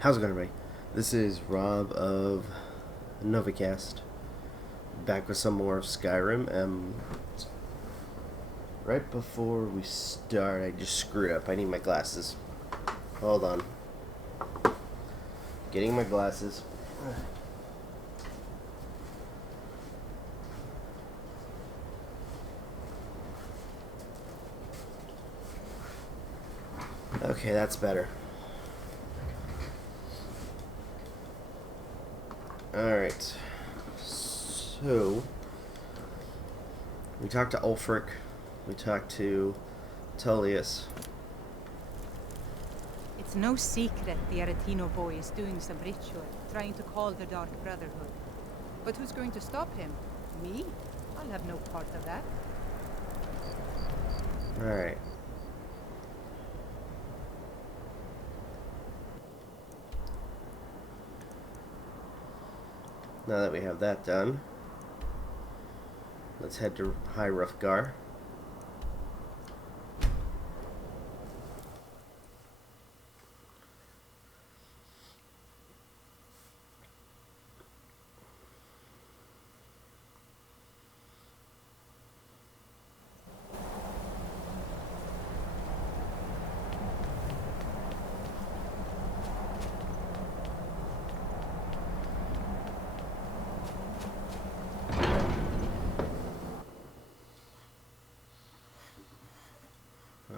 How's it going, everybody? This is Rob of Novakast, back with some more of Skryrim. Right before we start, I just screwed up. I need my glasses. Hold on. Getting my glasses. Okay, that's better. Alright, so we talked to Ulfric, we talked to Tullius. It's no secret the Aretino boy is doing some ritual, trying to call the Dark Brotherhood. But who's going to stop him? Me? I'll have no part of that. Alright. Now that we have that done, let's head to High Roughgar.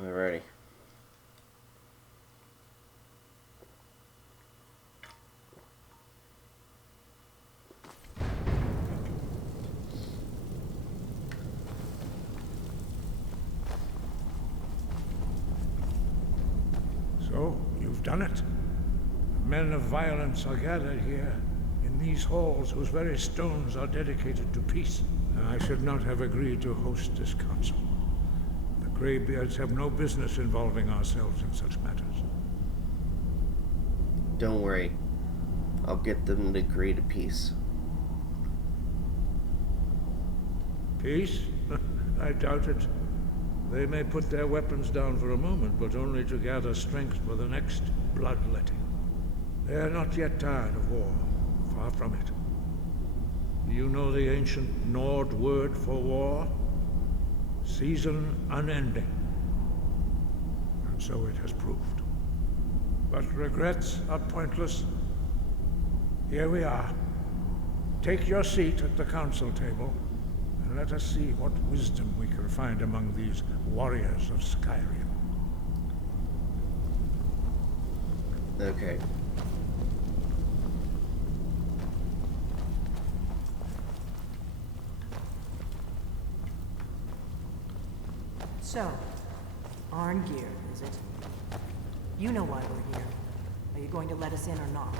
Alrighty. So, you've done it. Men of violence are gathered here, in these halls whose very stones are dedicated to peace. I should not have agreed to host this council. The Greybeards have no business involving ourselves in such matters. Don't worry. I'll get them to agree to peace. Peace? I doubt it. They may put their weapons down for a moment, but only to gather strength for the next bloodletting. They are not yet tired of war. Far from it. You know the ancient Nord word for war? Season unending. And so it has proved. But regrets are pointless. Here we are. Take your seat at the council table, and let us see what wisdom we can find among these warriors of Skryrim. Okay. So, Arngeir, is it? You know why we're here. Are you going to let us in or not?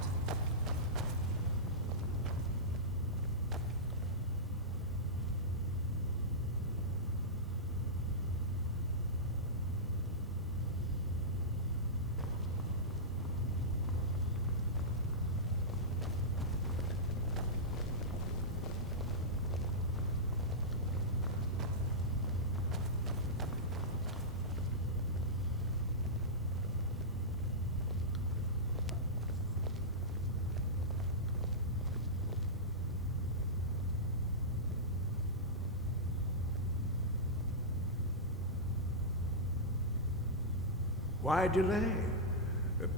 Why delay?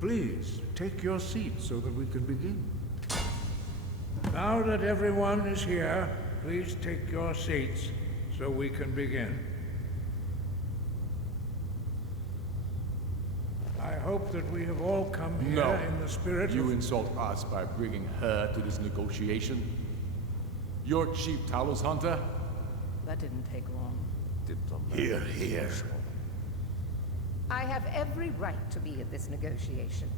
Please, take your seat so that we can begin. Now that everyone is here, please take your seats so we can begin. I hope that we have all come here in the spirit You of... insult us by bringing her to this negotiation? Your cheap Talos hunter? That didn't take long. Here, here. I have every right to be at this negotiation.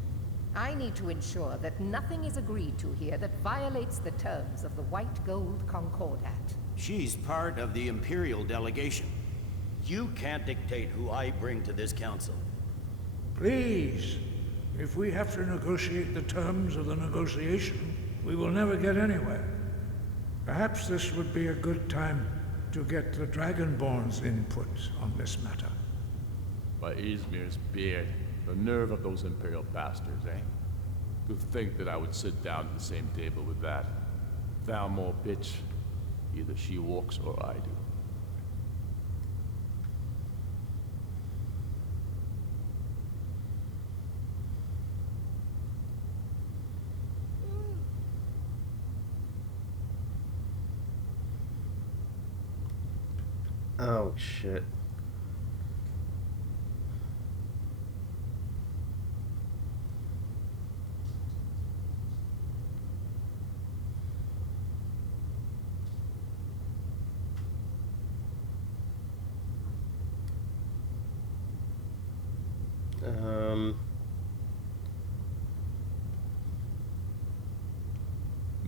I need to ensure that nothing is agreed to here that violates the terms of the White Gold Concordat. She's part of the Imperial delegation. You can't dictate who I bring to this council. Please, if we have to negotiate the terms of the negotiation, we will never get anywhere. Perhaps this would be a good time to get the Dragonborn's input on this matter. By Izmir's beard, the nerve of those Imperial bastards, eh? To think that I would sit down at the same table with that. Thalmor bitch. Either she walks or I do. Oh, shit.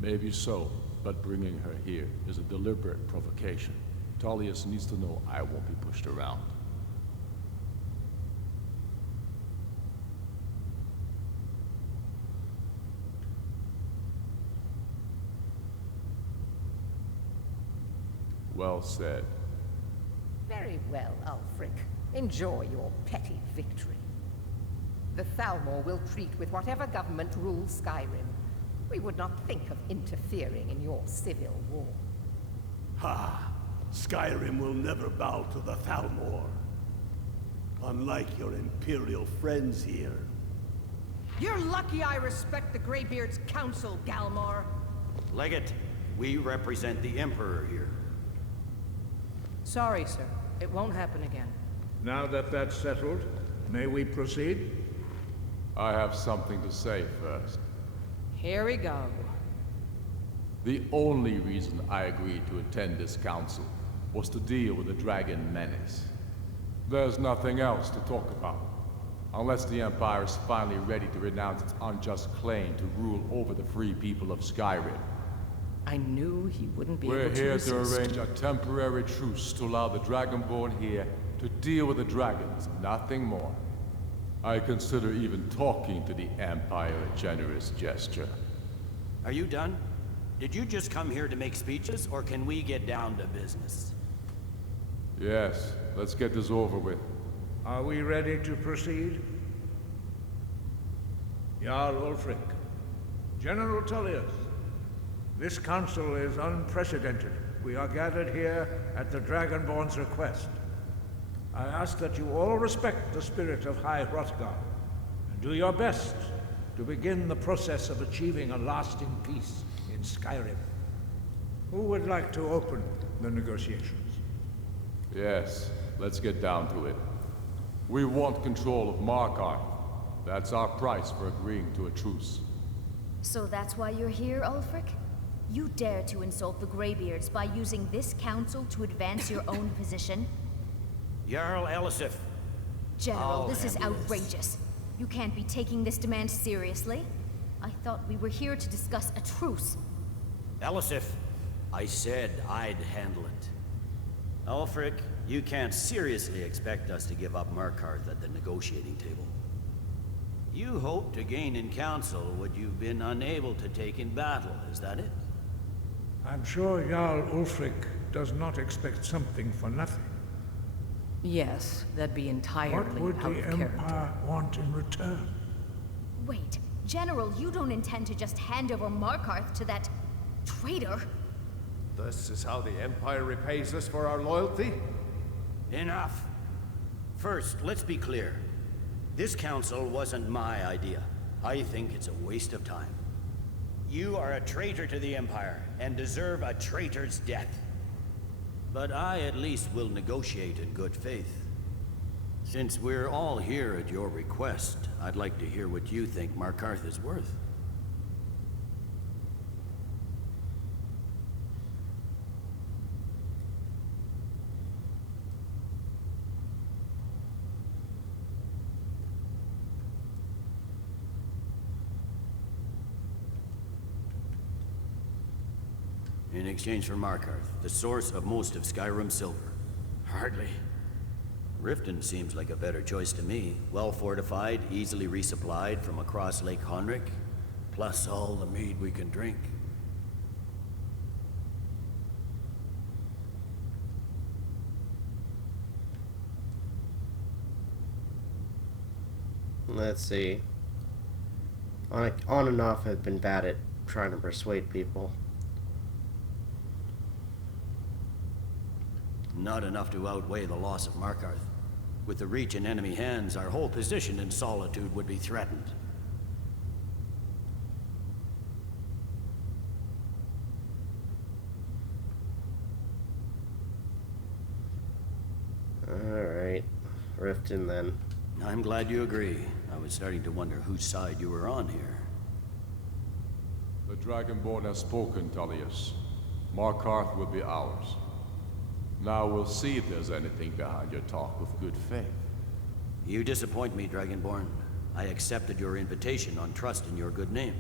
Maybe so, but bringing her here is a deliberate provocation. Tullius needs to know I won't be pushed around. Well said. Very well, Ulfric. Enjoy your petty victory. The Thalmor will treat with whatever government rules Skryrim. We would not think of interfering in your civil war. Ha! Skryrim will never bow to the Thalmor. Unlike your Imperial friends here. You're lucky I respect the Greybeard's counsel, Galmar. Legate, we represent the Emperor here. Sorry, sir. It won't happen again. Now that that's settled, may we proceed? I have something to say first. Here we go. The only reason I agreed to attend this council was to deal with the dragon menace. There's nothing else to talk about. Unless the Empire is finally ready to renounce its unjust claim to rule over the free people of Skryrim. I knew he wouldn't be We're able to here resist. to arrange a temporary truce to allow the Dragonborn here to deal with the dragons, nothing more. I consider even talking to the Empire a generous gesture. Are you done? Did you just come here to make speeches, or can we get down to business? Yes, let's get this over with. Are we ready to proceed? Jarl Ulfric, General Tullius, this council is unprecedented. We are gathered here at the Dragonborn's request. I ask that you all respect the spirit of High Hrothgar, and do your best to begin the process of achieving a lasting peace in Skryrim. Who would like to open the negotiations? Yes, let's get down to it. We want control of Markarth. That's our price for agreeing to a truce. So that's why you're here, Ulfric? You dare to insult the Greybeards by using this council to advance your own position? Jarl Elisif. General, this is handle this. outrageous. You can't be taking this demand seriously. I thought we were here to discuss a truce. Elisif, I said I'd handle it. Ulfric, you can't seriously expect us to give up Markarth at the negotiating table. You hoped to gain in council what you've been unable to take in battle, is that it? I'm sure Jarl Ulfric does not expect something for nothing. Yes, that'd be entirely What would out the of character. Empire want in return? Wait, General, you don't intend to just hand over Markarth to that traitor? This is how the Empire repays us for our loyalty? Enough. First, let's be clear. This council wasn't my idea. I think it's a waste of time. You are a traitor to the Empire, and deserve a traitor's death. But I at least will negotiate in good faith. Since we're all here at your request, I'd like to hear what you think Markarth is worth. In exchange for Markarth, the source of most of Skyrim's silver. Hardly. Riften seems like a better choice to me. Well fortified, easily resupplied from across Lake Honric, plus all the mead we can drink. Let's see. On and off, have been bad at trying to persuade people. Not enough to outweigh the loss of Markarth. With the Reach in enemy hands, our whole position in Solitude would be threatened. Alright. Riften then. I'm glad you agree. I was starting to wonder whose side you were on here. The Dragonborn has spoken, Tullius. Markarth will be ours. Now we'll see if there's anything behind your talk with good faith. You disappoint me, Dragonborn. I accepted your invitation on trust in your good name.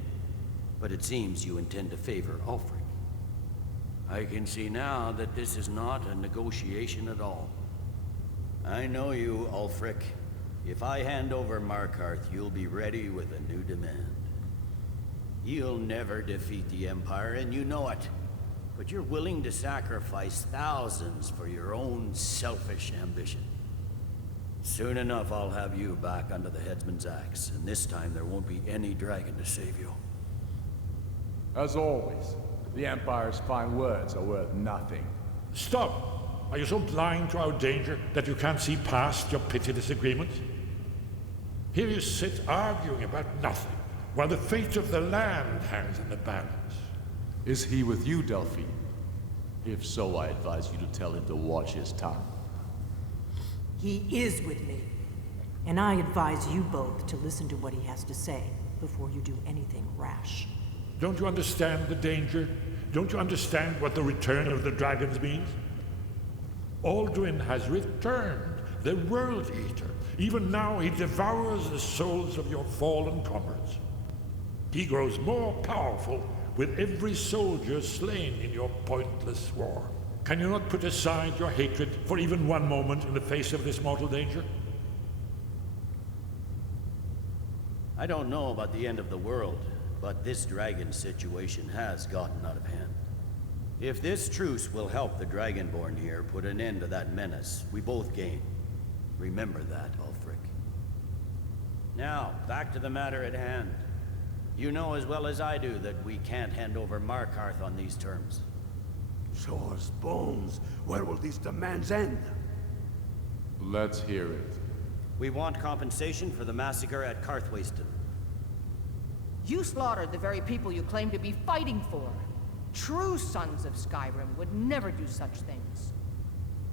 But it seems you intend to favor Ulfric. I can see now that this is not a negotiation at all. I know you, Ulfric. If I hand over Markarth, you'll be ready with a new demand. You'll never defeat the Empire, and you know it. But you're willing to sacrifice thousands for your own selfish ambition. Soon enough, I'll have you back under the headsman's axe, and this time there won't be any dragon to save you. As always, the Empire's fine words are worth nothing. Stop! Are you so blind to our danger that you can't see past your petty disagreements? Here you sit arguing about nothing, while the fate of the land hangs in the balance. Is he with you, Delphine? If so, I advise you to tell him to watch his tongue. He is with me. And I advise you both to listen to what he has to say before you do anything rash. Don't you understand the danger? Don't you understand what the return of the dragons means? Alduin has returned, the World Eater. Even now he devours the souls of your fallen comrades. He grows more powerful with every soldier slain in your pointless war. Can you not put aside your hatred for even one moment in the face of this mortal danger? I don't know about the end of the world, but this dragon situation has gotten out of hand. If this truce will help the Dragonborn here put an end to that menace, we both gain. Remember that, Ulfric. Now, back to the matter at hand. You know as well as I do that we can't hand over Markarth on these terms. Swords, bones, where will these demands end? Let's hear it. We want compensation for the massacre at Karthwasten. You slaughtered the very people you claim to be fighting for. True sons of Skryrim would never do such things.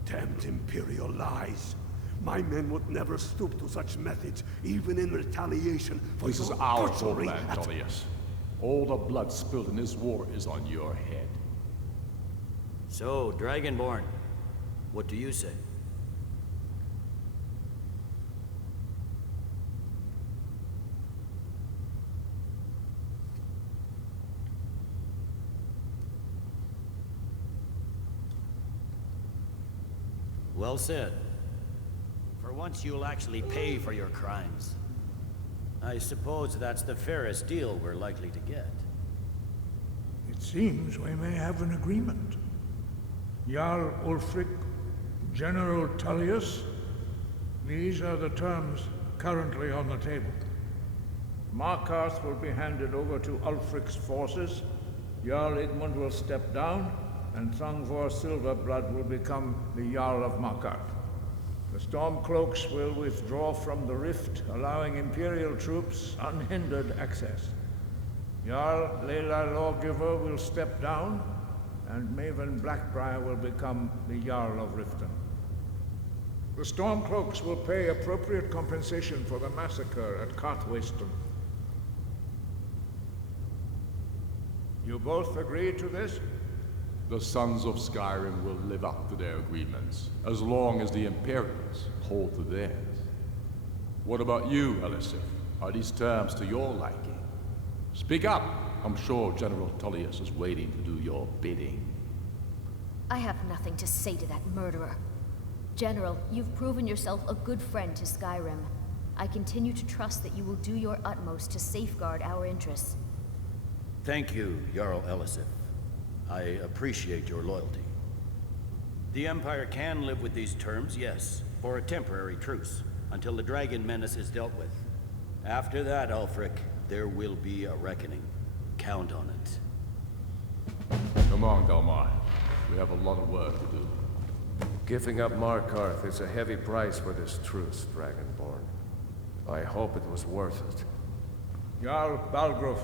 Damned Imperial lies. My men would never stoop to such methods, even in retaliation for This is your our butchery homeland, at- Tullius. All the blood spilled in this war is on your head. So, Dragonborn, what do you say? Well said. For once you'll actually pay for your crimes. I suppose that's the fairest deal we're likely to get. It seems we may have an agreement. Jarl Ulfric, General Tullius, these are the terms currently on the table. Markarth will be handed over to Ulfric's forces, Jarl Igmund will step down, and Thangvor Silverblood will become the Jarl of Markarth. The Stormcloaks will withdraw from the rift, allowing Imperial troops unhindered access. Jarl Leila Lawgiver will step down, and Maven Blackbriar will become the Jarl of Riften. The Stormcloaks will pay appropriate compensation for the massacre at Karthwasten. You both agree to this? The sons of Skryrim will live up to their agreements, as long as the Imperials hold to theirs. What about you, Elisif? Are these terms to your liking? Speak up! I'm sure General Tullius is waiting to do your bidding. I have nothing to say to that murderer. General, you've proven yourself a good friend to Skryrim. I continue to trust that you will do your utmost to safeguard our interests. Thank you, Jarl Elisif. I appreciate your loyalty. The Empire can live with these terms, yes, for a temporary truce, until the dragon menace is dealt with. After that, Ulfric, there will be a reckoning. Count on it. Come on, Delmar. We have a lot of work to do. Giving up Markarth is a heavy price for this truce, Dragonborn. I hope it was worth it. Jarl Balgruf,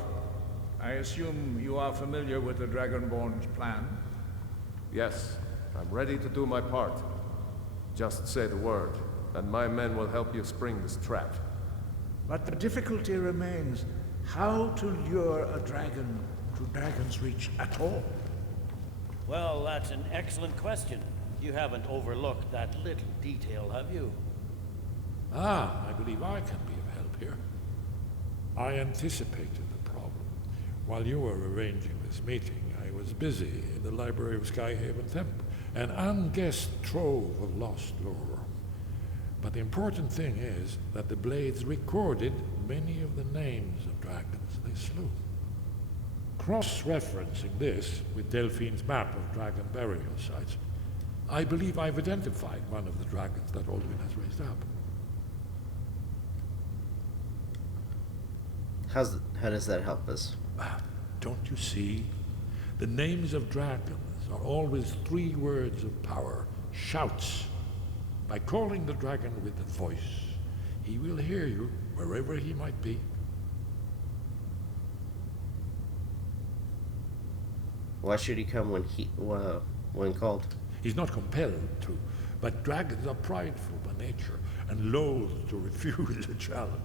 I assume you are familiar with the Dragonborn's plan? Yes, I'm ready to do my part. Just say the word, and my men will help you spring this trap. But the difficulty remains how to lure a dragon to Dragon's Reach at all. Well, that's an excellent question. You haven't overlooked that little detail, have you? I believe I can be of help here. I anticipated the problem. While you were arranging this meeting, I was busy in the library of Skyhaven Temple, an unguessed trove of lost lore. But the important thing is that the Blades recorded many of the names of dragons they slew. Cross-referencing this with Delphine's map of dragon burial sites, I believe I've identified one of the dragons that Alduin has raised up. How does that help us? Don't you see? The names of dragons are always 3 words of power, shouts. By calling the dragon with a voice, he will hear you wherever he might be. Why should he come when called? He's not compelled to, but dragons are prideful by nature and loath to refuse a challenge.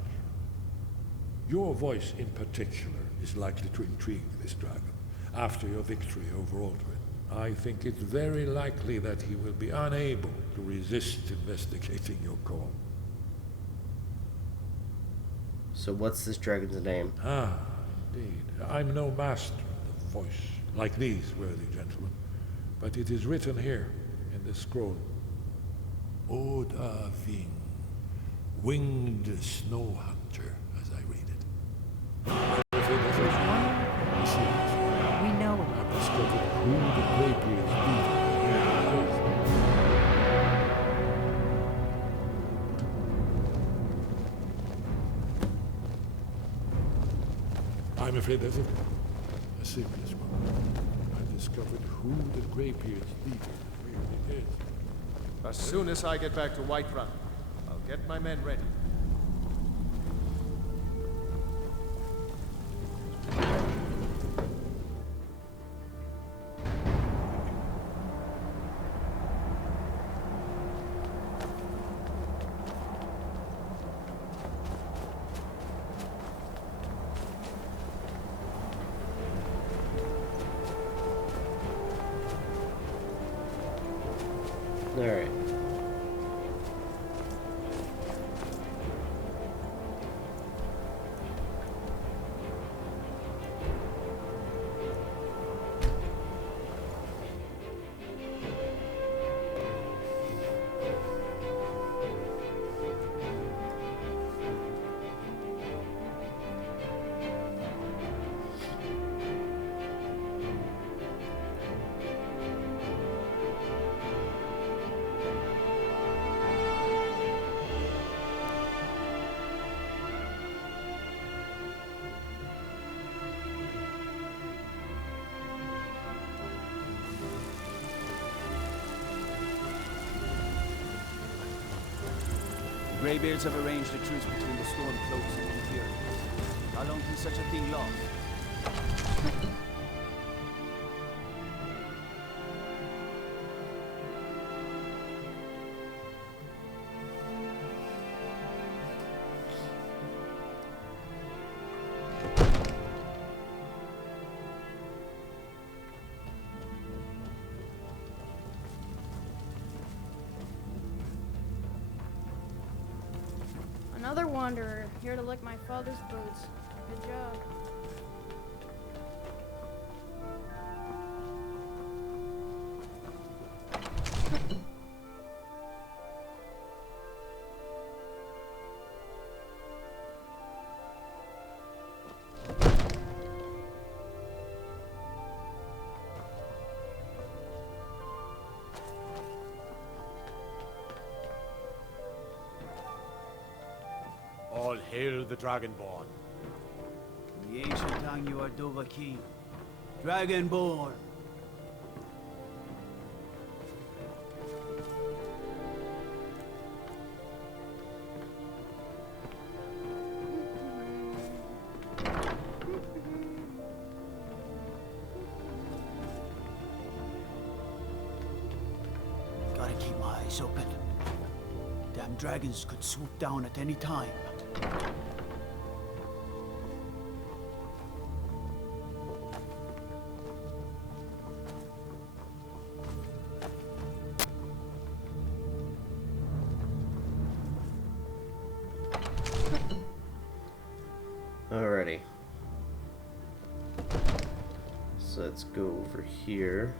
Your voice in particular is likely to intrigue this dragon after your victory over Alduin. I think it's very likely that he will be unable to resist investigating your call. So what's this dragon's name? Indeed. I'm no master of the voice, like these worthy gentlemen, but it is written here in this scroll. Oda Ving, winged snow hunter, as I read it. We know him. I've discovered who the Greybeards beat. I'm afraid there's a serious one. I've discovered who the Greybeards beat really is. As soon as I get back to Whiterun, I'll get my men ready. All right. The Greybeards have arranged a truce between the Stormcloaks and the Imperials. How long can such a thing last? Another wanderer, here to lick my father's boots. Good job. All hail the Dragonborn. young you are Dovahkiin. Dragonborn. Gotta keep my eyes open. Damn dragons could swoop down at any time. Alrighty. So let's go over here.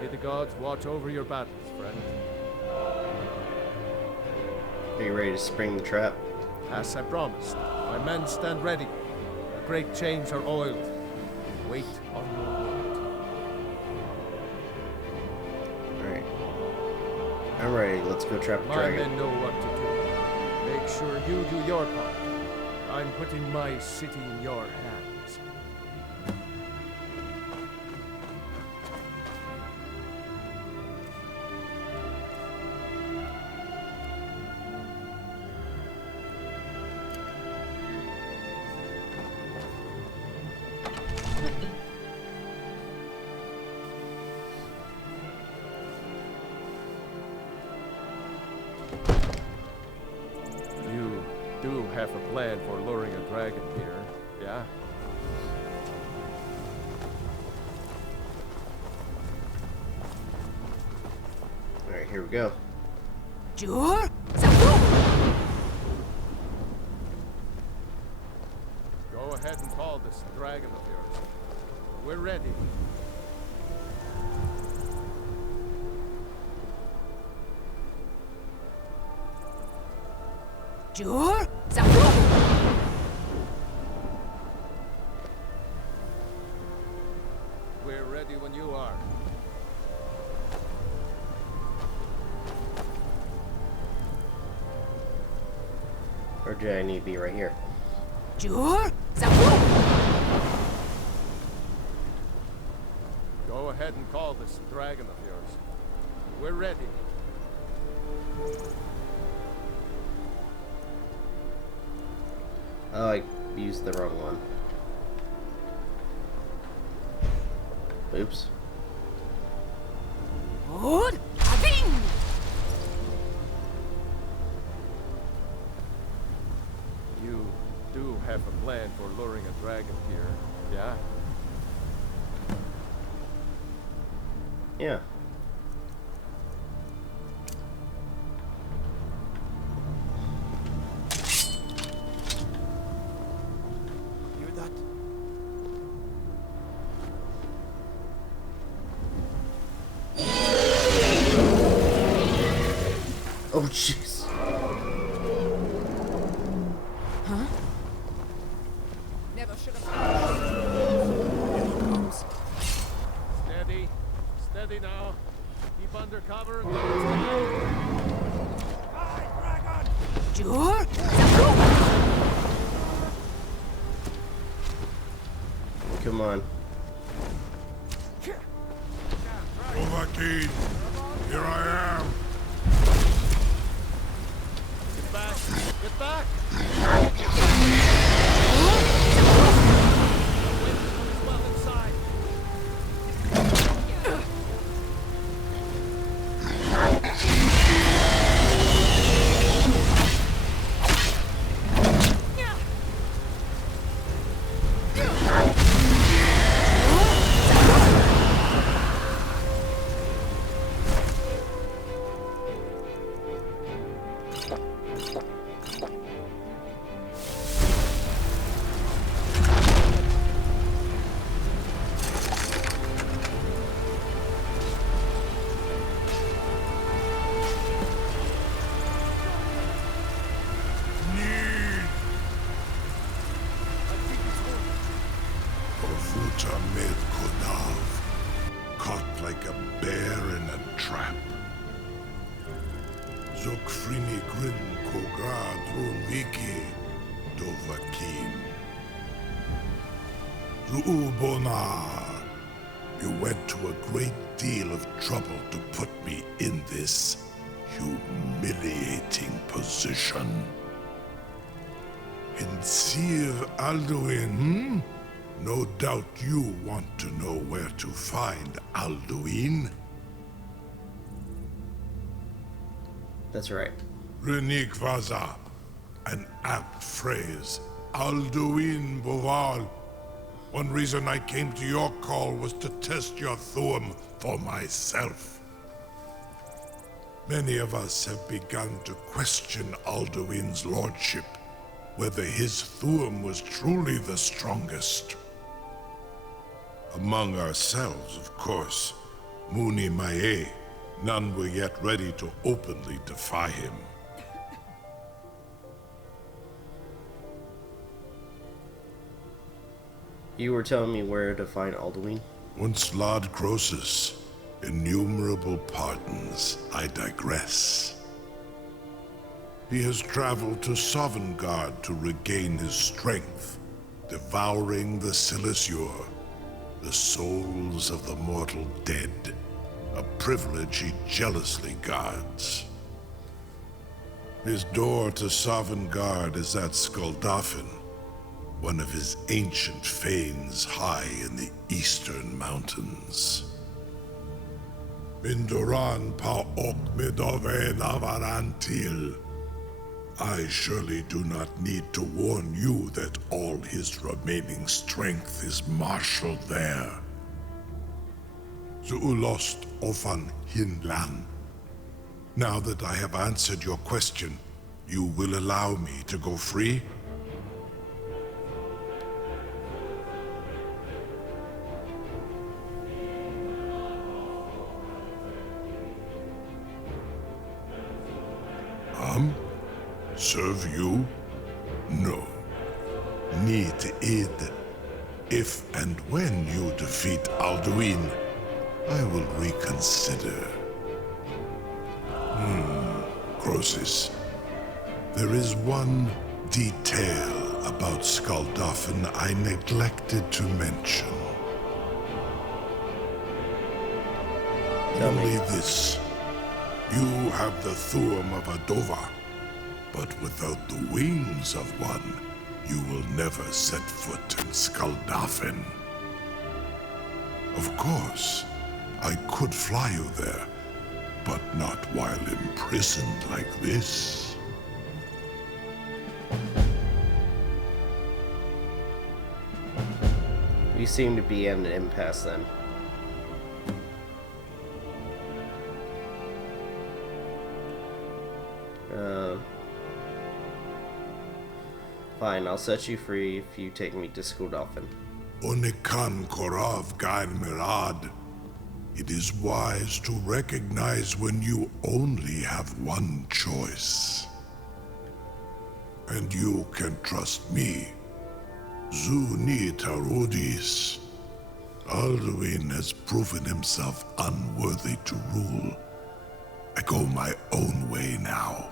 May the gods watch over your battles, friend. Are you ready to spring the trap? As I promised, my men stand ready. The great chains are oiled. Wait on your word. Alright. I'm ready. Let's go trap the My dragon. men know what to do. Make sure you do your part. I'm putting my city in your hands. You do have a plan for luring a dragon here, yeah? Alright, here we go. Sure? Go ahead and call this dragon of yours. We're ready. Sure? We're ready when you are. Or do I need to be right here? Sure? Go ahead and call this dragon of yours. We're ready. Oh, I used the wrong one. Oops. Good. Aden! You do have a plan for luring a dragon here, yeah? Yeah. Hear that? Oh, jeez. Huh? Never should have. Steady. Steady now. Keep under cover. Sure? Come on. Dovahkiin, here I am. Get back. Get back. Well inside. Frimi Grin Kograd Runviki Dovakin. Zuubonar, you went to a great deal of trouble to put me in this humiliating position. Hinsir Alduin, No doubt you want to know where to find Alduin. That's right. Renik Vaza, an apt phrase. Alduin Boval. One reason I came to your call was to test your Thuum for myself. Many of us have begun to question Alduin's lordship, whether his Thuum was truly the strongest. Among ourselves, of course, Muni Mae, none were yet ready to openly defy him. You were telling me where to find Alduin? Once Lord Croesus, innumerable pardons, I digress. He has traveled to Sovngarde to regain his strength, devouring the Silesure, the souls of the mortal dead, a privilege he jealously guards. His door to Sovngarde is at Skuldafn, one of his ancient fanes high in the eastern mountains. Mindoran pa ok midove navarantil. I surely do not need to warn you that all his remaining strength is marshaled there. Zuulost ofan hinlan. Now that I have answered your question, you will allow me to go free? Serve you? No. Need id. If and when you defeat Alduin, I will reconsider. Croesus. There is one detail about Skuldafn I neglected to mention. Only this. You have the Thuum of a Dova. But without the wings of one, you will never set foot in Skuldafn. Of course, I could fly you there, but not while imprisoned like this. We seem to be at an impasse then. Fine, I'll set you free if you take me to Skuldafn. Onikan Korav Gain Mirad. It is wise to recognize when you only have one choice. And you can trust me. Zuni Tarudis. Alduin has proven himself unworthy to rule. I go my own way now.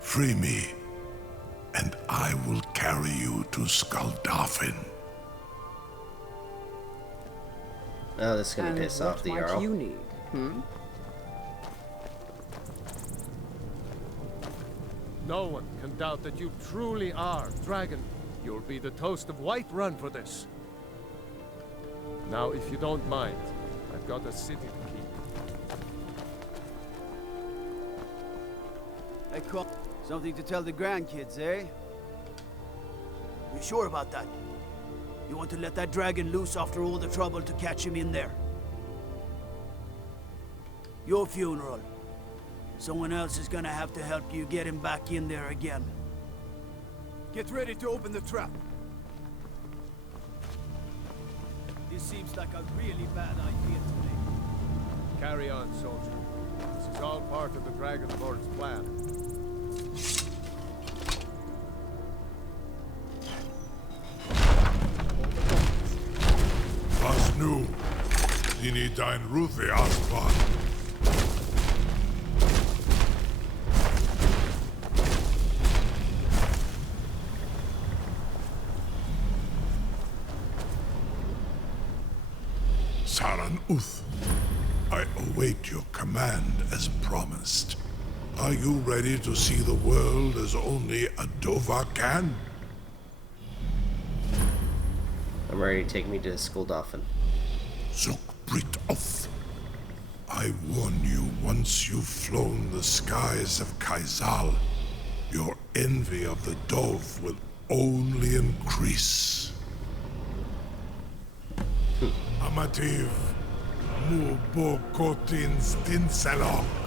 Free me, and I will carry you to Skuldafn. Oh, this is gonna piss off the Jarl. What you need, No one can doubt that you truly are Dragon. You'll be the toast of Whiterun for this. Now, if you don't mind, I've got a city to keep. Hey, something to tell the grandkids, eh? You sure about that? You want to let that dragon loose after all the trouble to catch him in there? Your funeral. Someone else is gonna have to help you get him back in there again. Get ready to open the trap. This seems like a really bad idea to me. Carry on, soldier. This is all part of the Dragon Lord's plan. Was nu? Dini dein Ruthi Aspan. Saran Uth. I await your command as promised. Are you ready to see the world as only a Dova can? I'm ready to take me to Skull Dolphin. Zuk Brit Oth. I warn you, once you've flown the skies of Kaizal, your envy of the Dove will only increase. Amativ, mu bo kotin stinselok.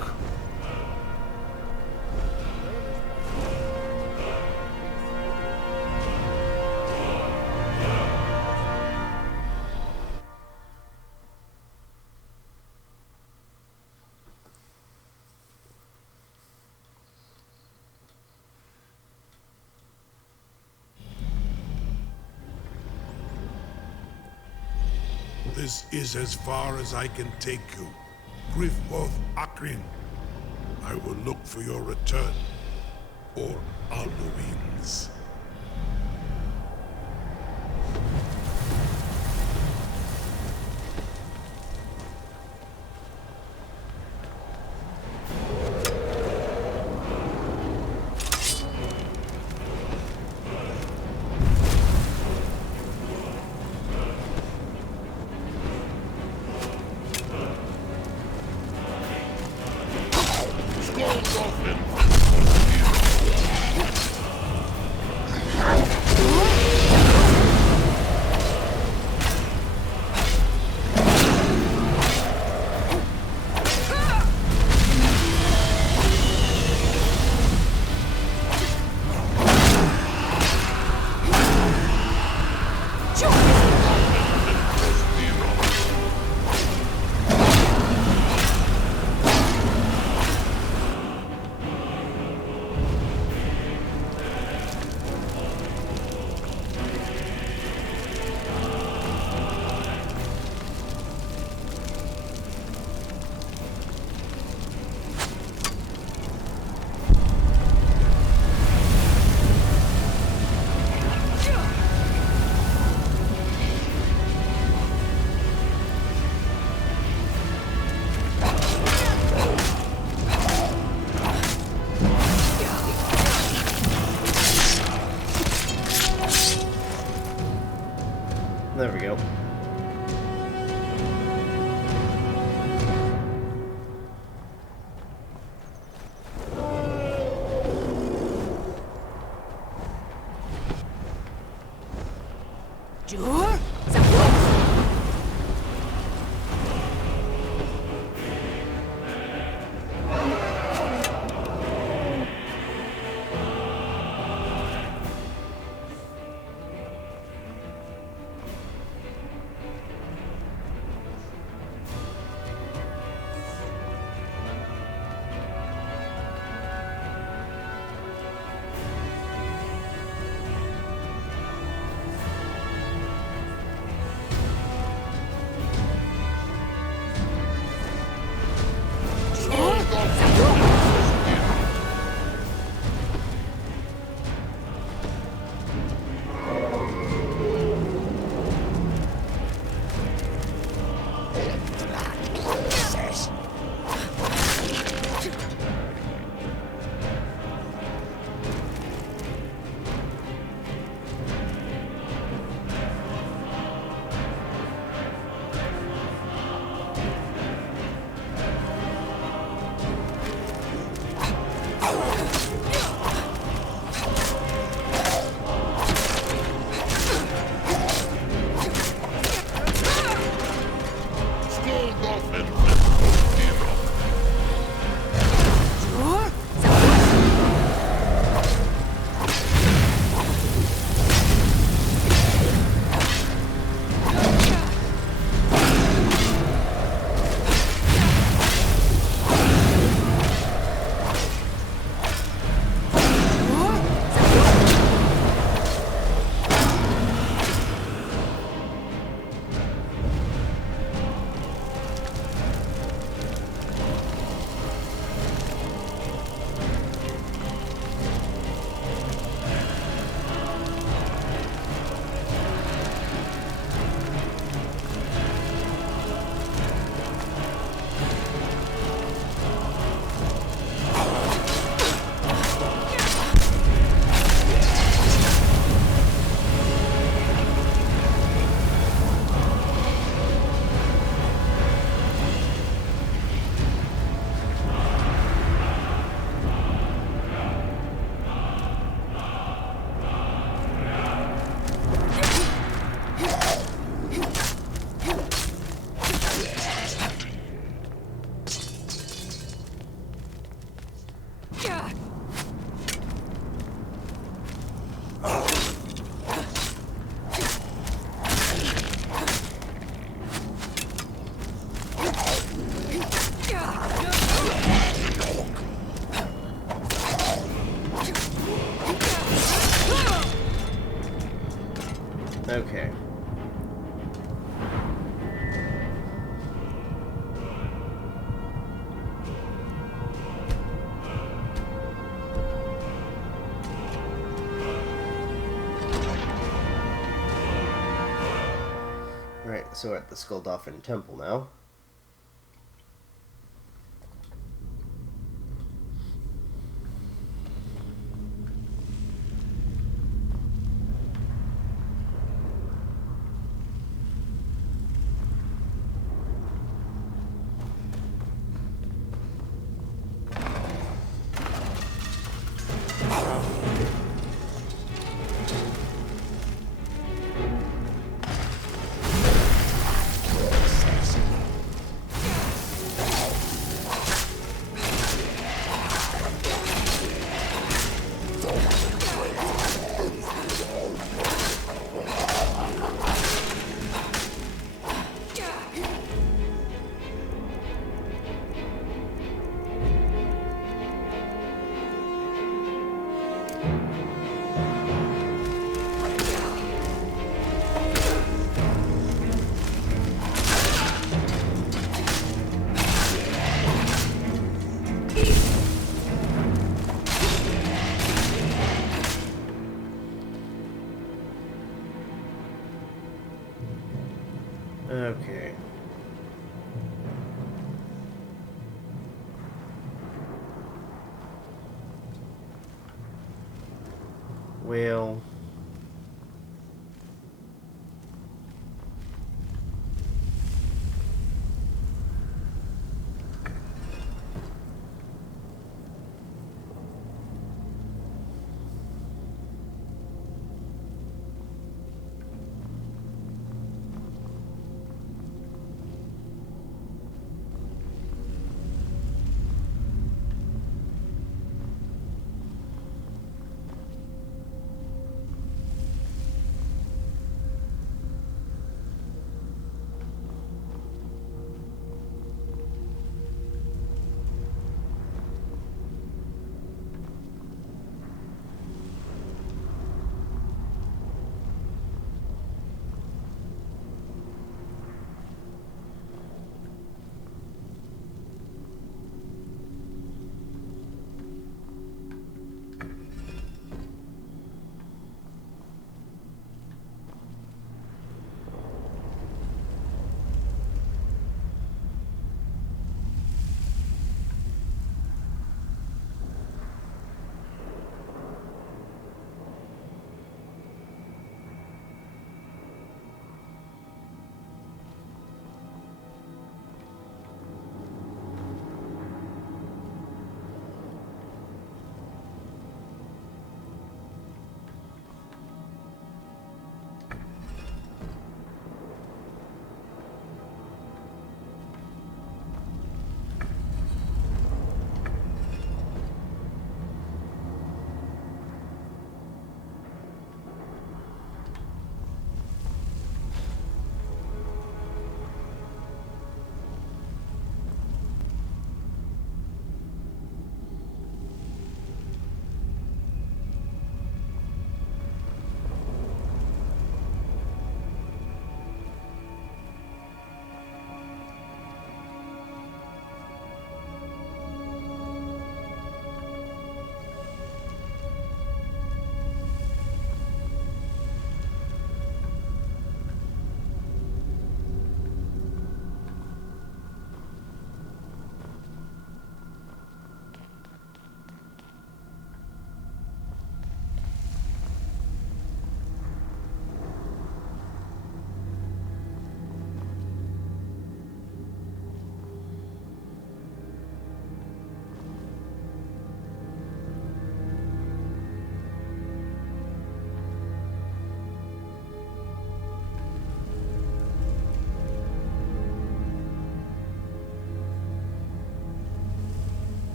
This is as far as I can take you. Griffworth Akrin. I will look for your return. Or Alduin's. So we're at the Skulldolphin Temple now. Okay. Well...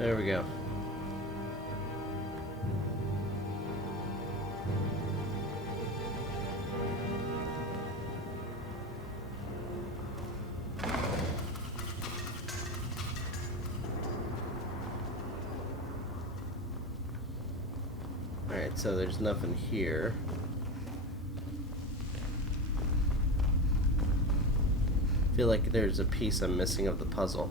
There we go. Alright, so there's nothing here. I feel like there's a piece I'm missing of the puzzle.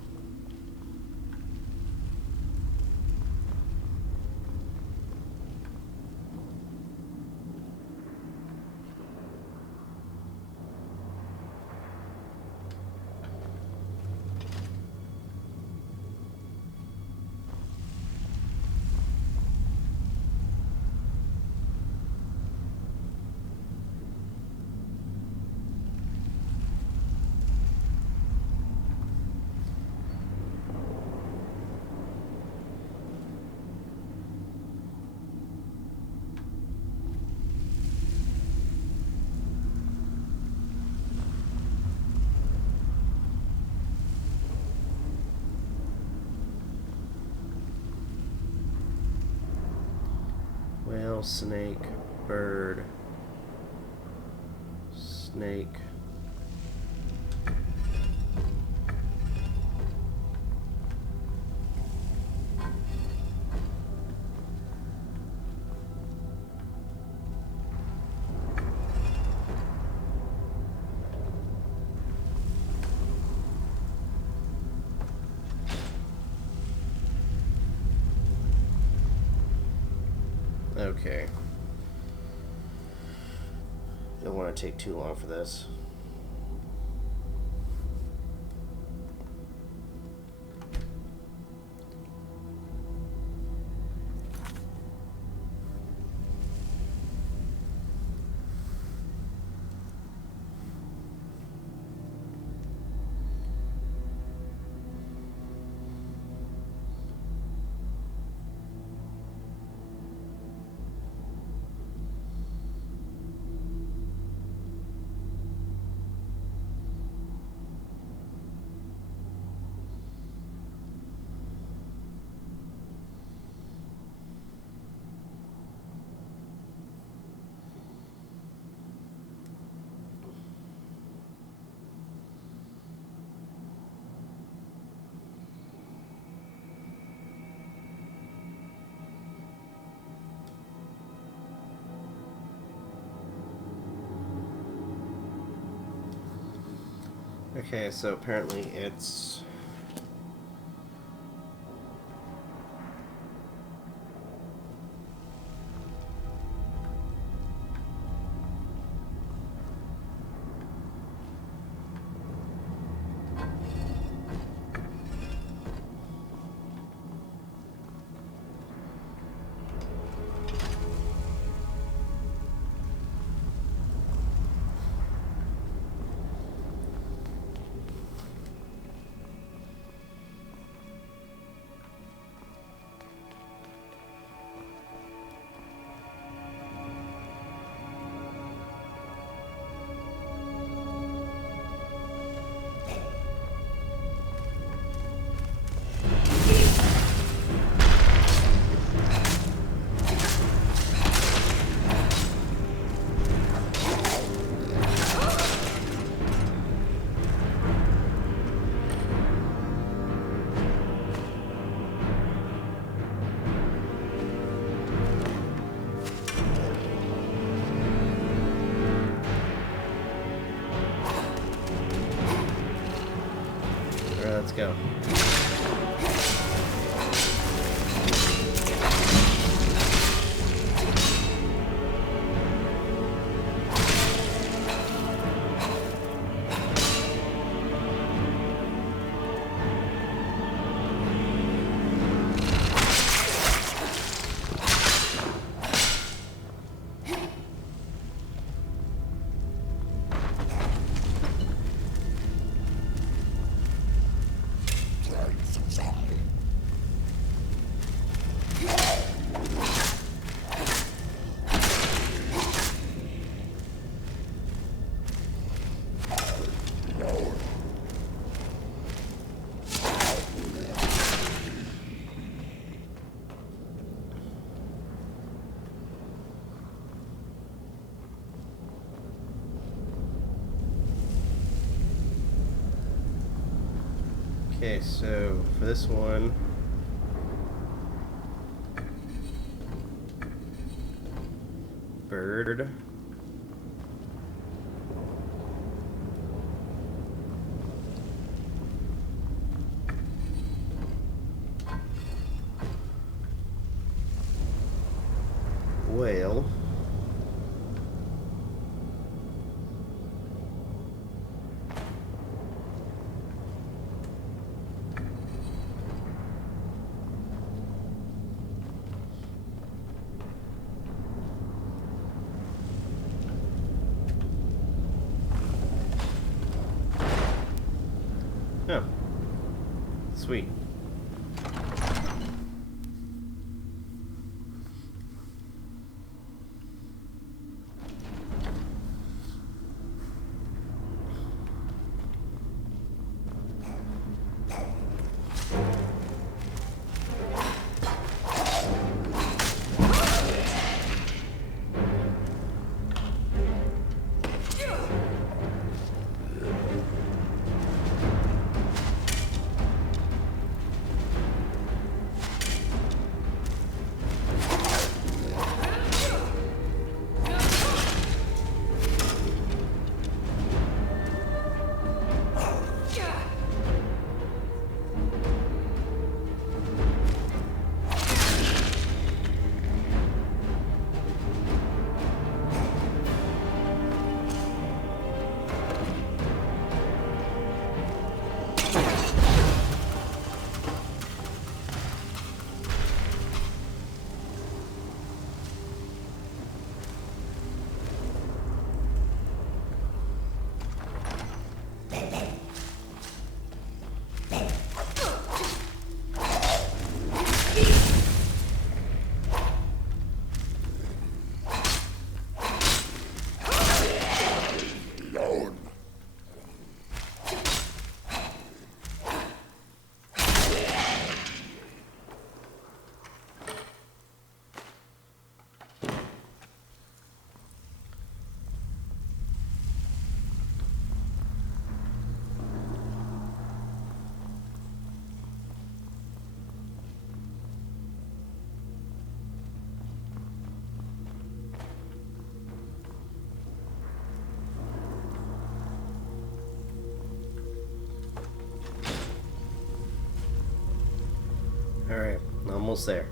Whale, snake, bird, snake. Okay. Don't want to take too long for this. Okay, so apparently it's let's go. Okay, so for this one, bird. Well, oh, sweet. Alright, almost there.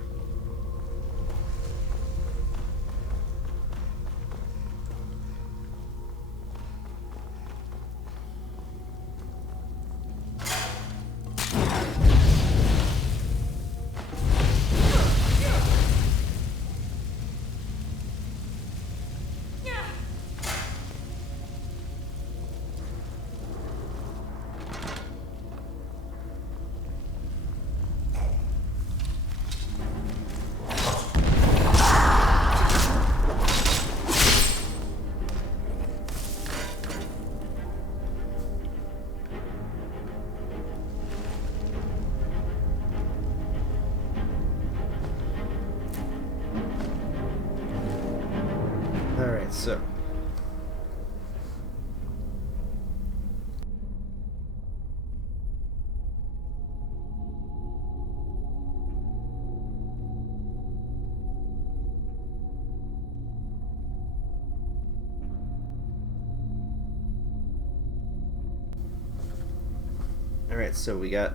Alright, so we got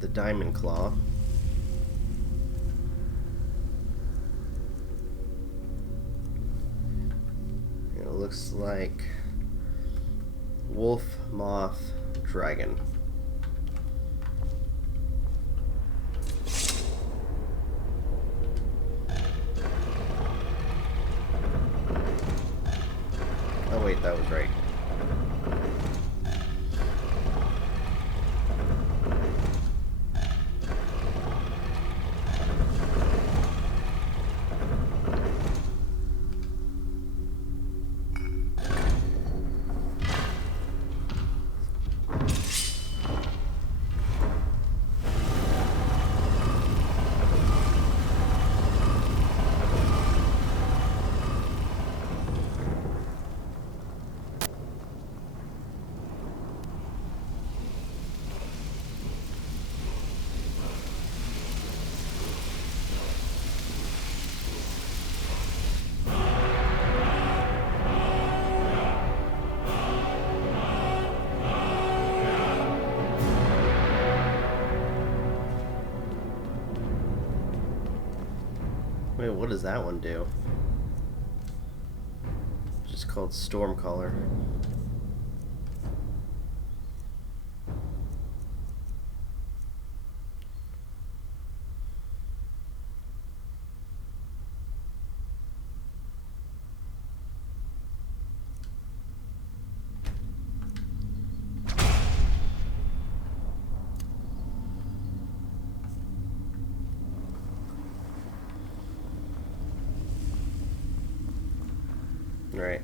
the diamond claw. It looks like wolf, moth, dragon. Oh wait, that was right. Wait, what does that one do? Just called Stormcaller. Right.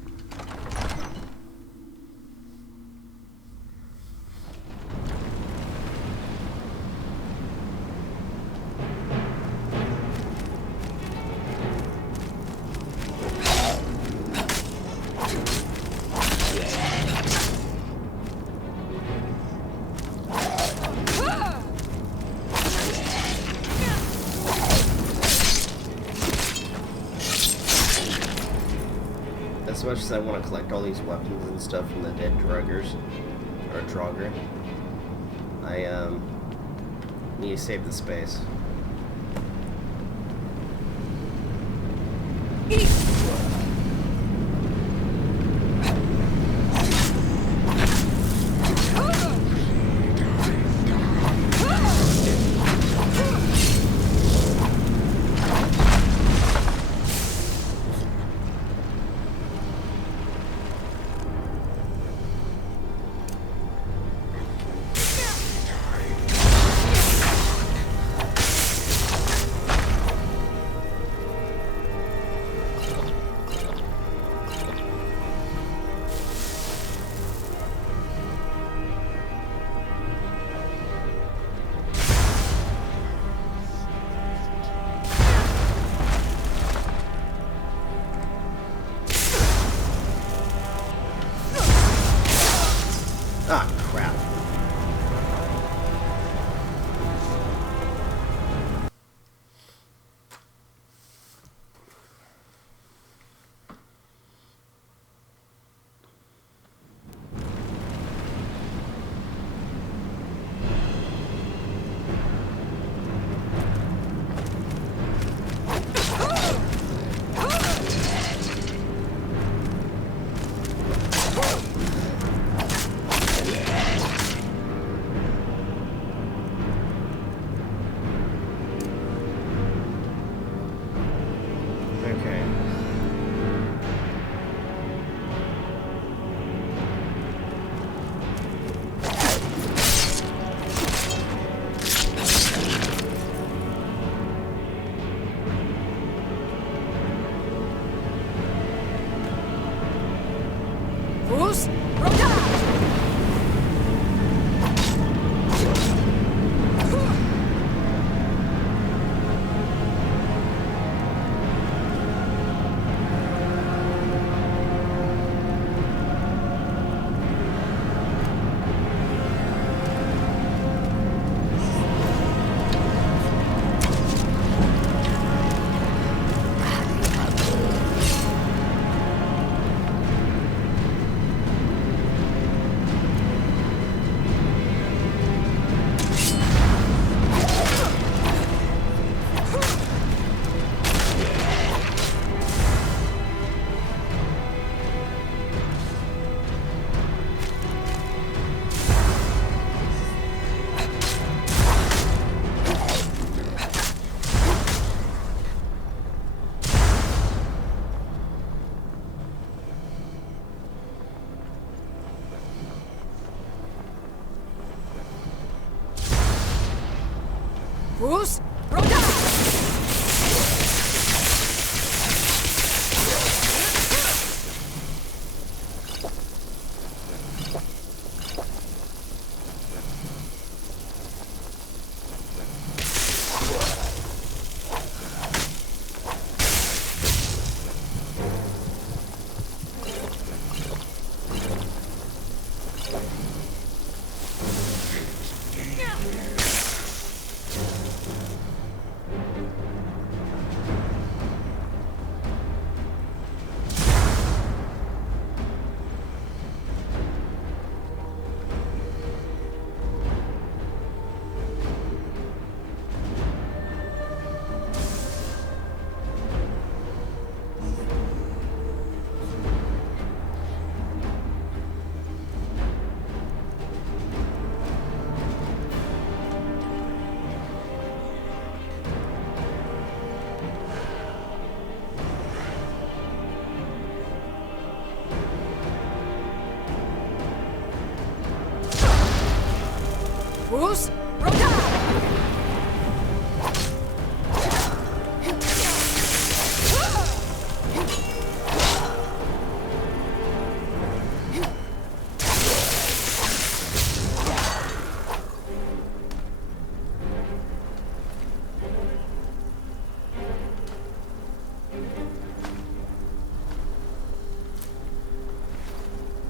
As much as I want to collect all these weapons and stuff from the dead druggers, or Draugr, I need to save the space. Ah, crap. Bruce? Fools, Roda!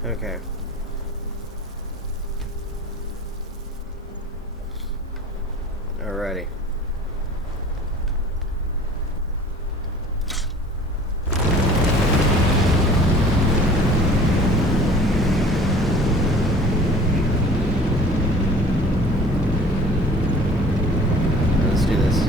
Okay. Alrighty. Let's do this.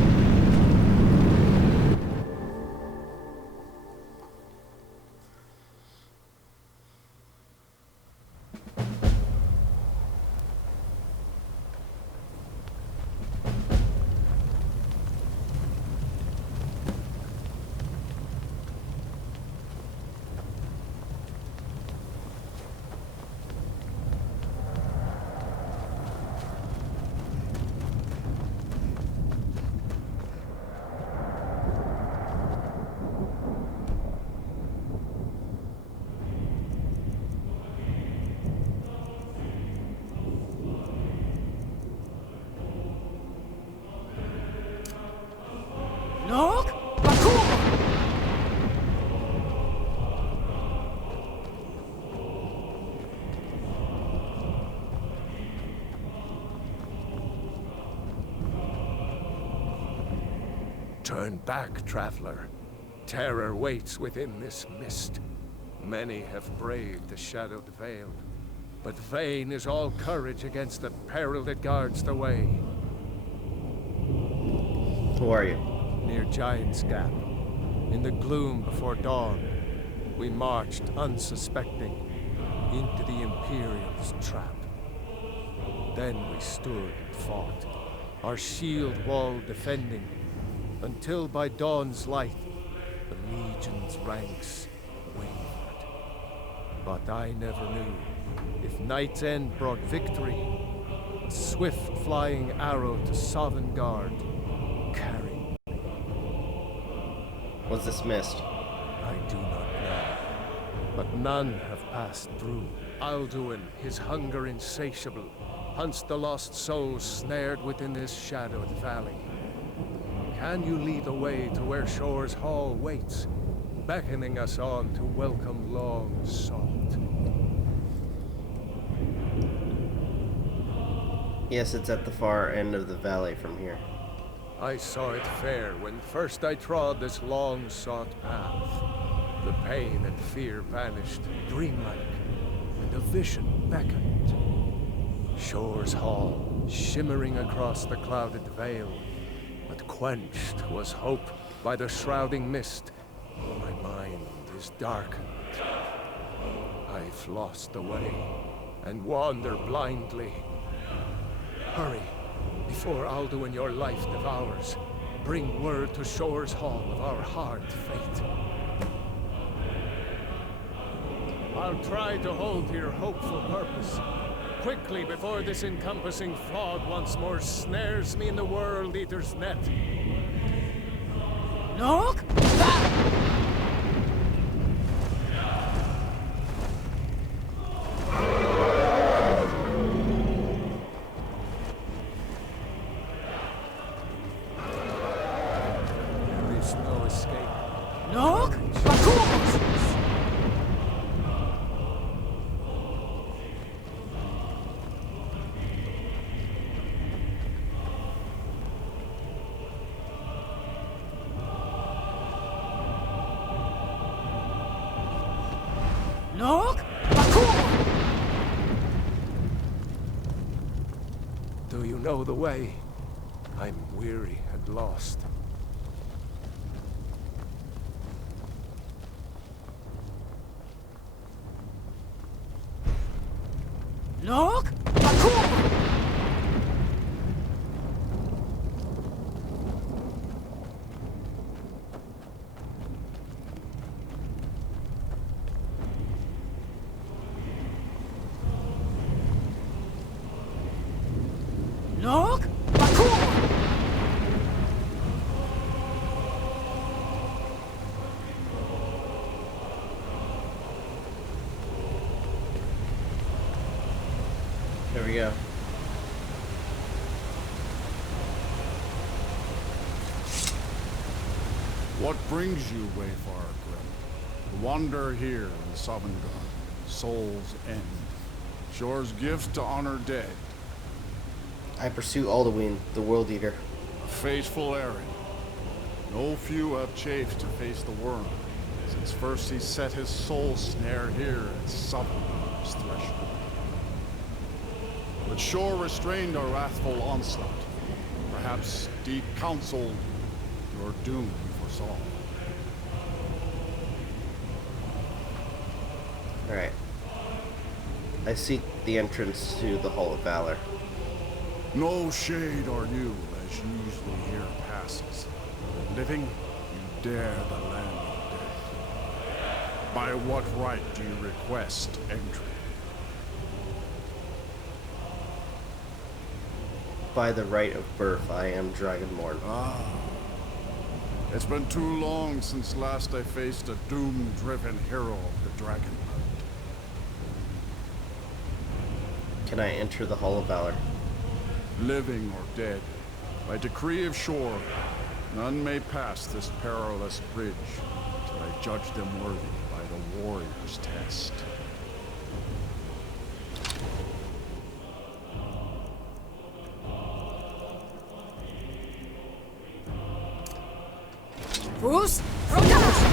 Nog? Bakur! Turn back, traveler. Terror waits within this mist. Many have braved the shadowed veil, but vain is all courage against the peril that guards the way. Who are you? Near Giant's Gap, in the gloom before dawn, we marched unsuspecting into the Imperial's trap. Then we stood and fought, our shield wall defending, until by dawn's light, the Legion's ranks wavered. But I never knew if Night's End brought victory, a swift flying arrow to Sovngarde carried. What's this mist? I do not know, but none have passed through. Alduin, his hunger insatiable, hunts the lost souls snared within this shadowed valley. Can you lead the way to where Shore's Hall waits, beckoning us on to welcome long sought? Yes, it's at the far end of the valley from here. I saw it fair when first I trod this long-sought path. The pain and fear vanished, dreamlike, and a vision beckoned. Shore's Hall, shimmering across the clouded veil, but quenched was hope by the shrouding mist. My mind is darkened. I've lost the way, and wander blindly. Hurry, before Alduin your life devours. Bring word to Shore's Hall of our hard fate. I'll try to hold to your hopeful purpose. Quickly, before this encompassing fog once more snares me in the World Eater's net. Nog? There is no escape. Nog? Bakur! Nog? Bakur! Do you know the way? I'm weary and lost. Nog? Bakur! Nog, Bakur! There we go. What brings you, Wayfarer Grim? To wander here in Sovngarde, Soul's End. Shore's gift to honor dead. I pursue Alduin, the World Eater. A faithful errand. No few have chafed to face the worm, since first he set his soul snare here at Sovngarde's threshold. But Shore restrained our wrathful onslaught. Perhaps deep counsel, your doom foresaw. Alright. I seek the entrance to the Hall of Valor. No shade are you, as usually here passes. Living, you dare the land of death. By what right do you request entry? By the right of birth, I am Dragonborn. Ah. It's been too long since last I faced a doom-driven hero of the Dragon. Can I enter the Hall of Valor? Living or dead, by decree of Shore, none may pass this perilous bridge till I judge them worthy by the warrior's test. Bruce, Rodas!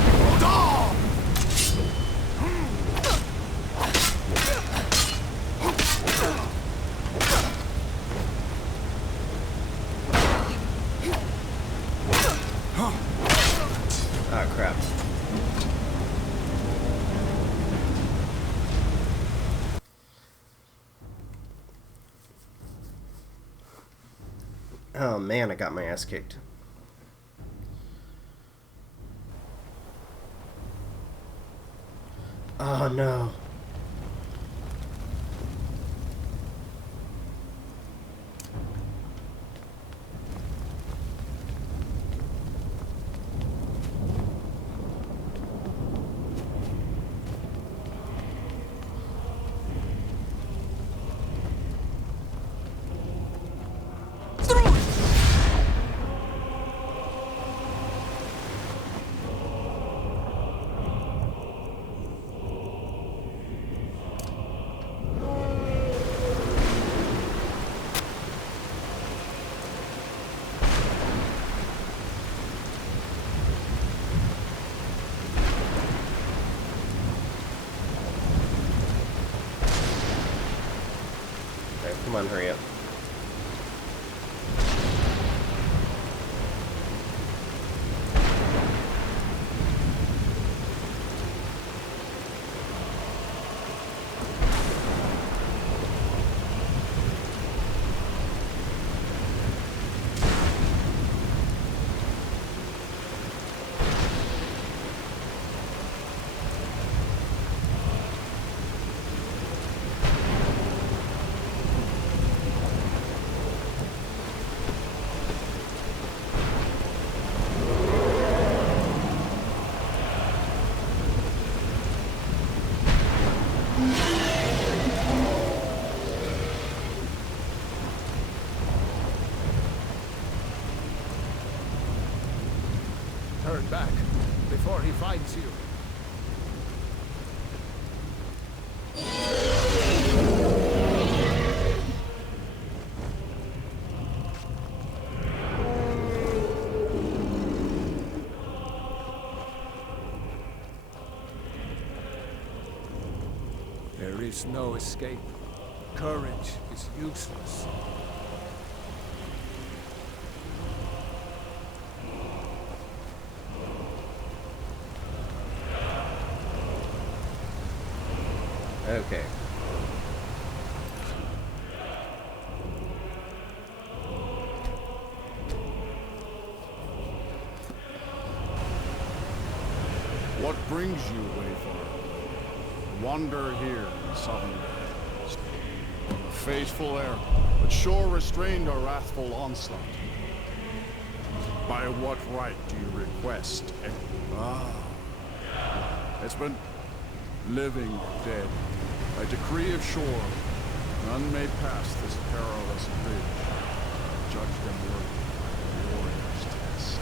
Ah, crap. Oh man, I got my ass kicked. Oh no. Come on, hurry up. Turn back before he finds you. There is no escape. Courage is useless. Okay. What brings you, Wayfarer? Wander here in Sovngarde. A faithful heir, but sure restrained a wrathful onslaught. By what right do you request? It's been living or dead. By decree of shore, none may pass this perilous bridge. Judge them worthy of the warrior's test.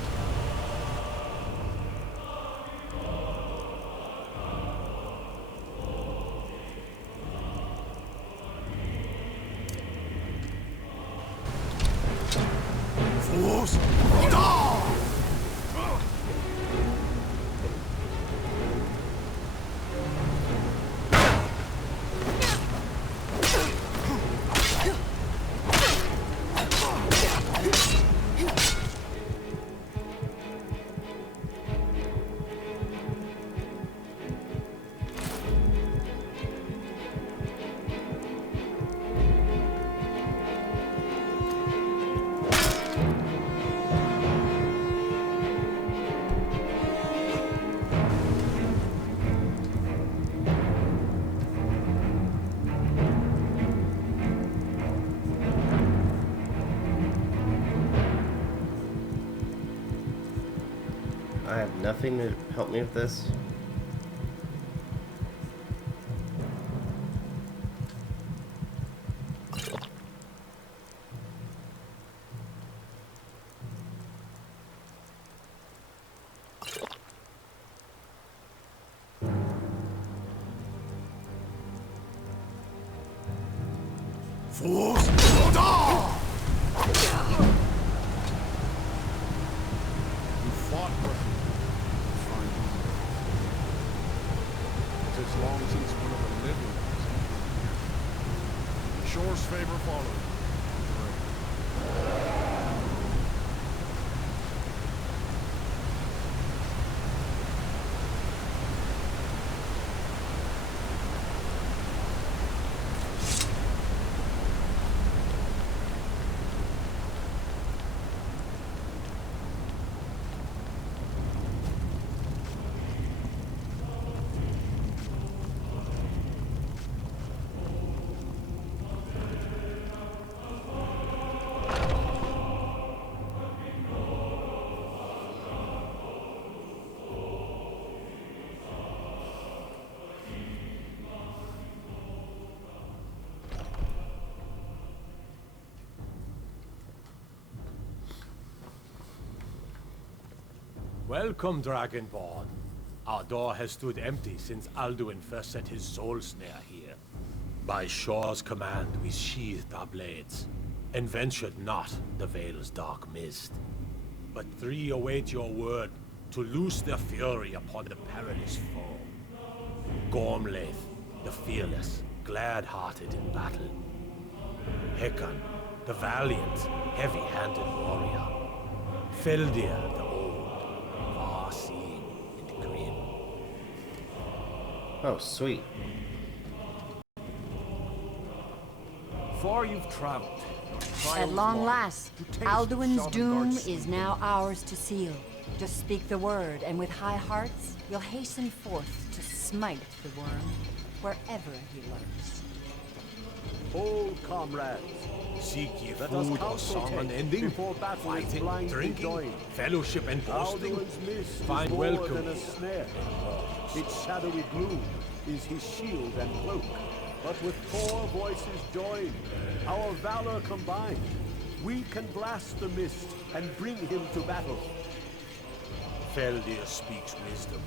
Fools! I have nothing to help me with this. Fools! You fought with him. Fine. It's long since one of the living was here. Shore's favor followed. Welcome, Dragonborn. Our door has stood empty since Alduin first set his soul snare here. By Shore's command, we sheathed our blades, and ventured not the Vale's dark mist. But three await your word to loose their fury upon the perilous foe. Gormlaith, the fearless, glad-hearted in battle. Hekon, the valiant, heavy-handed warrior. Feldir, the old, far-seeing and grim. Oh, sweet. Far you've traveled. At long last, Alduin's doom is now ours to seal. Just speak the word, and with high hearts, you'll hasten forth to smite the worm wherever he lurks. Old comrades, seek ye let food us or counsel song take unending, before battle is fighting, blindly drinking, joined. fellowship and boasting. Alduin's mist Find is more welcome than a snare. Its shadowy gloom is his shield and cloak. But with 4 voices joined, our valor combined, we can blast the mist and bring him to battle. Feldir speaks wisdom.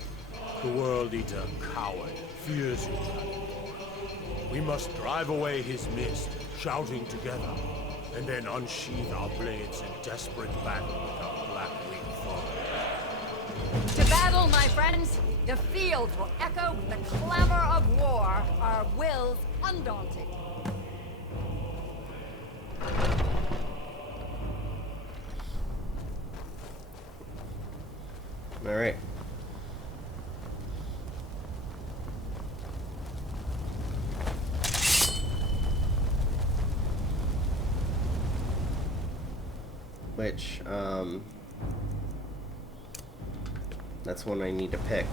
The World Eater, coward, fears you, Dragonborn. We must drive away his mist, shouting together, and then unsheath our blades in desperate battle with our black-winged foe. To battle, my friends! The field will echo with the clamor of war, our wills undaunted. All right. Which, that's one I need to pick.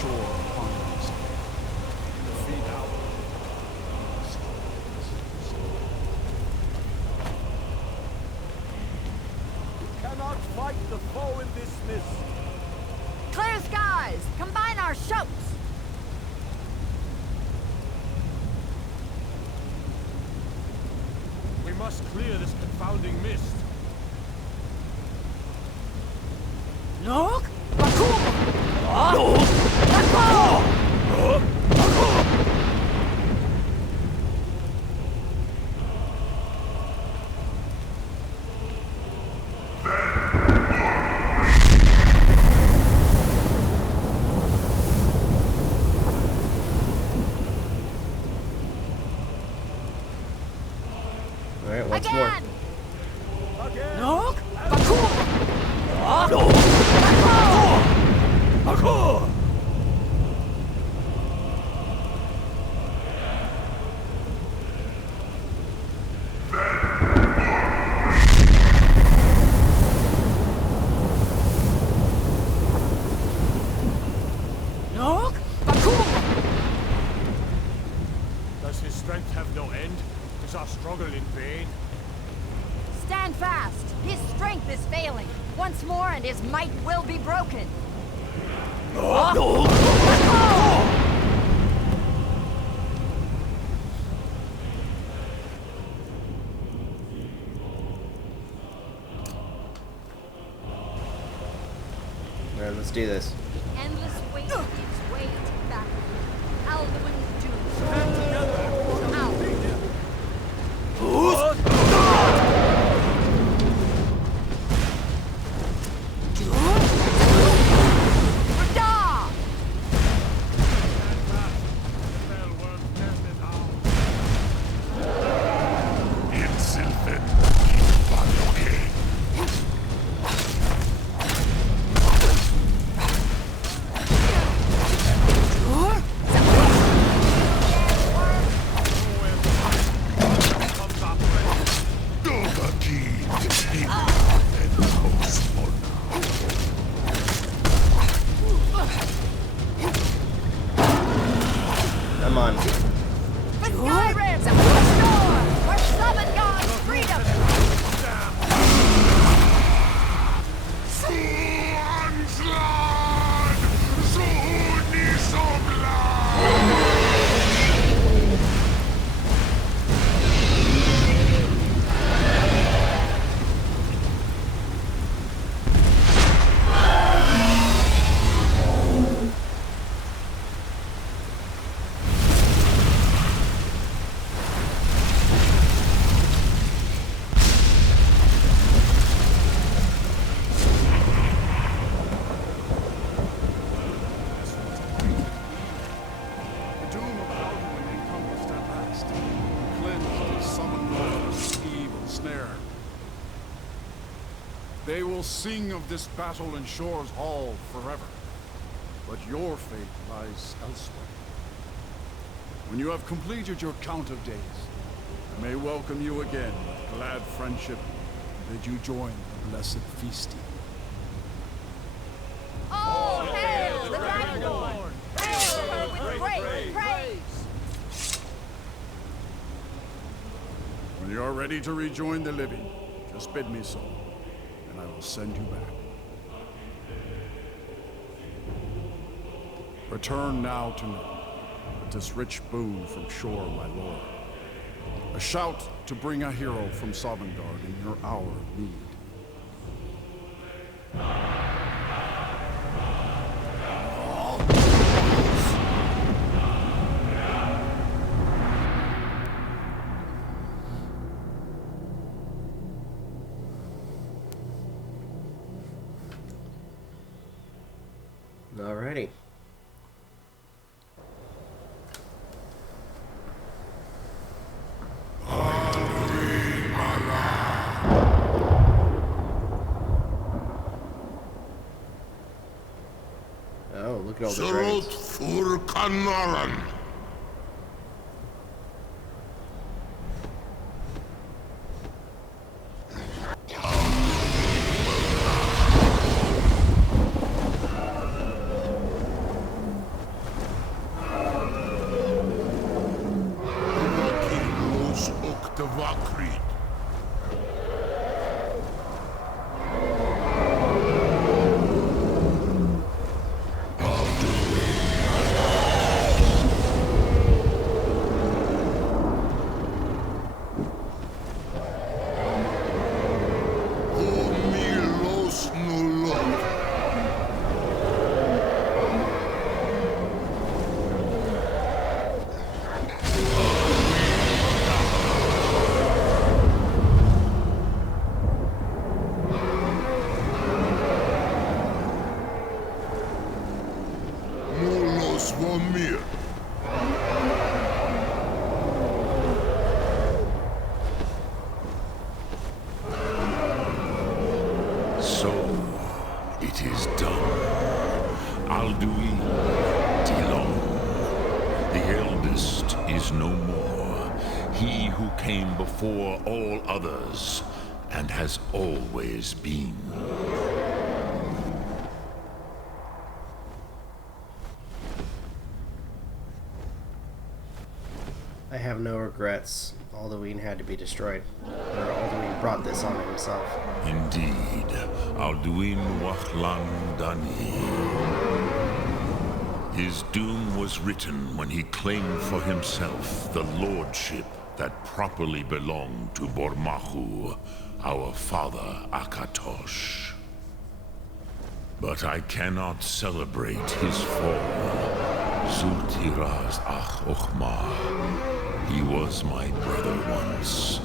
shore upon us. Defeat our... Cannot fight the foe in this mist. Clear skies! Combine our shouts! We must clear this confounding mist. Look! Bakur! Look! Bakur! Alright, once more. Look! Bakur! Look! Bakur! Look! Bakur! Does his strength have no end? Is our struggle in vain? Stand fast! His strength is failing. Once more and his might will be broken. Alright, let's do this. The endless weight gives way to battle. Alduin's doom. Stand together! Out! Come on. The Skyribs! Restore! Where summon God's freedom! They will sing of this battle in Shore's Hall forever. But your fate lies elsewhere. When you have completed your count of days, I may welcome you again with glad friendship and bid you join the blessed feasting. All hail the Dragonborn! Hail her with great praise! When you are ready to rejoin the living, just bid me so, and I will send you back. Return now to me with this rich boon from Shore, my lord. A shout to bring a hero from Sovngarde in your hour of need. Alrighty. Oh, look at all the dragons. It is done. Alduin Dilon, the eldest, is no more. He who came before all others, and has always been. I have no regrets. Alduin had to be destroyed. Or Alduin brought this on himself. Indeed, Alduin Wachlan Dani. His doom was written when he claimed for himself the lordship that properly belonged to Bormahu, our father Akatosh. But I cannot celebrate his fall. Zultiraz Ach Ochmar. He was my brother once.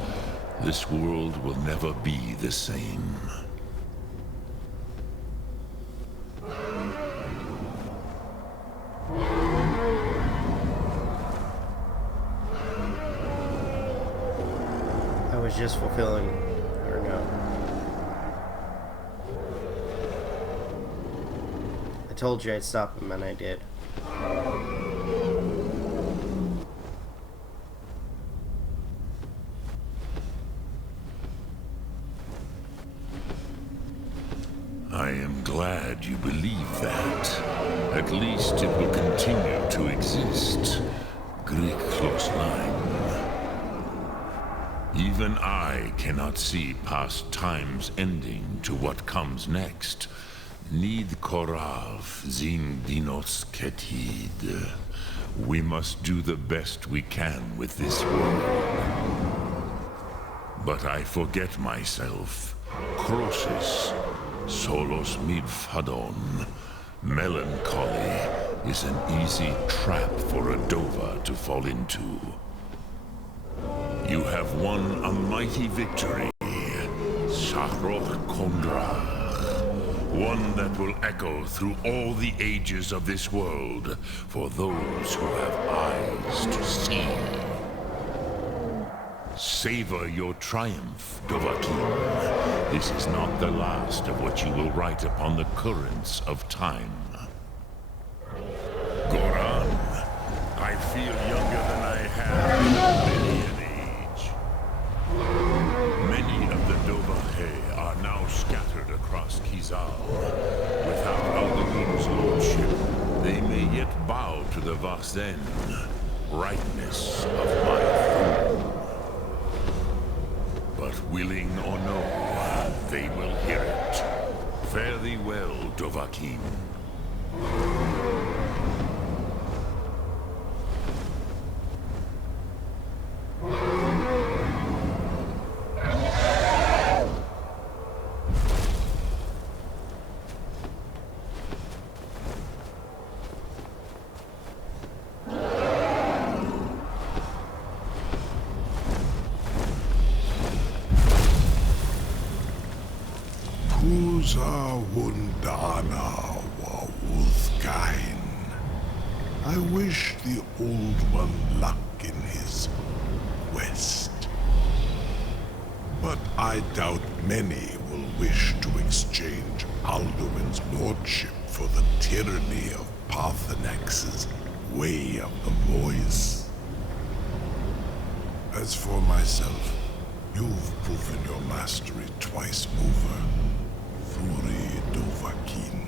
This world will never be the same. I was just fulfilling, or no. I told you I'd stop him, and I did. I am glad you believe that. At least it will continue to exist. Greek close line. Even I cannot see past time's ending to what comes next. Nid korav zin dinos ketid. We must do the best we can with this world. But I forget myself. Croesus. Solos midfadon. Melancholy is an easy trap for a Dova to fall into. You have won a mighty victory, Sahroch Kondrach. One that will echo through all the ages of this world for those who have eyes to see. Savor your triumph, Dovahkiin. This is not the last of what you will write upon the currents of time. Goran, I feel younger than I have in many an age. Many of the Dovahkiin are now scattered across Kizal. Without Alduin's lordship, they may yet bow to the Varzen, brightness of my throne. But willing or no, they will hear it. Fare thee well, Dovahkiin. Wundana Wawuthkain. I wish the Old One luck in his quest. But I doubt many will wish to exchange Alduin's lordship for the tyranny of Parthenex's way of the voice. As for myself, you've proven your mastery twice over. Furi Dovahkiin,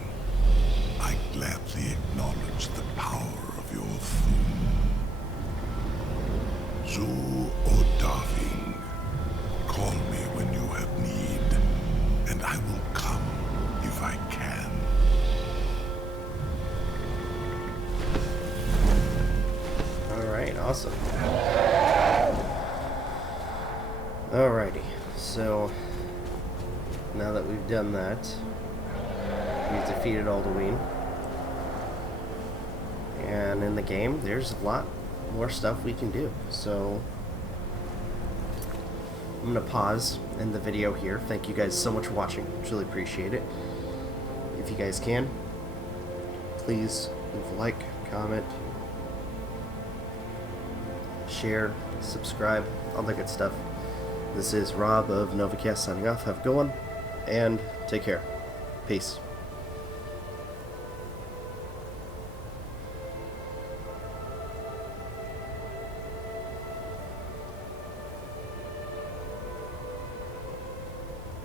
I gladly acknowledge the power of your thum. Zu Odaving, call me when you have need, and I will come if I can. Alright, awesome. Alrighty, so now that we've done that, we've defeated Alduin. And in the game, there's a lot more stuff we can do. So I'm going to pause in the video here. Thank you guys so much for watching. Truly appreciate it. If you guys can, please leave a like, comment, share, subscribe, all that good stuff. This is Rob of Novakast signing off. Have a good one, and take care. Peace.